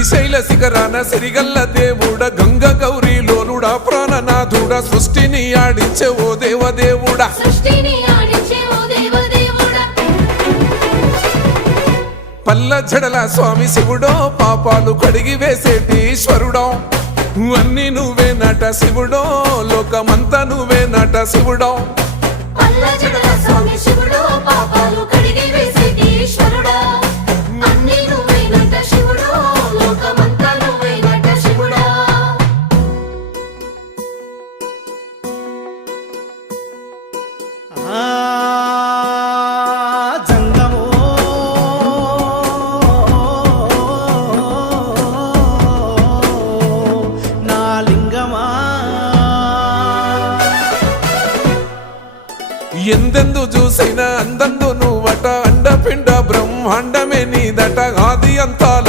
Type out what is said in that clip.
శ్రీశైల శిఖరాన సిరిగల్ల దేవుడ గంగ గౌరీ లోలుడా ప్రాణనాథుడ సృష్టిని ఆడించే ఓ దేవదేవుడా పల్ల జడల స్వామి శివుడో పాపాలు కడిగి వేసేటి ఈశ్వరుడో అన్ని నువ్వే నట శివుడో లోకమంతా నువ్వే నట శివుడో పల్ల జడల స్వామి శివుడో పాపాలు కడిగి వేసేటి ఈశ్వరుడా అన్ని నువ్వే నట శివుడో లోకమంతా నువ్వే నట శివుడా ఎందెందు చూసిన అందందు నువ్వట అండపిండ బ్రహ్మాండమే నీదట ఆది అంతాల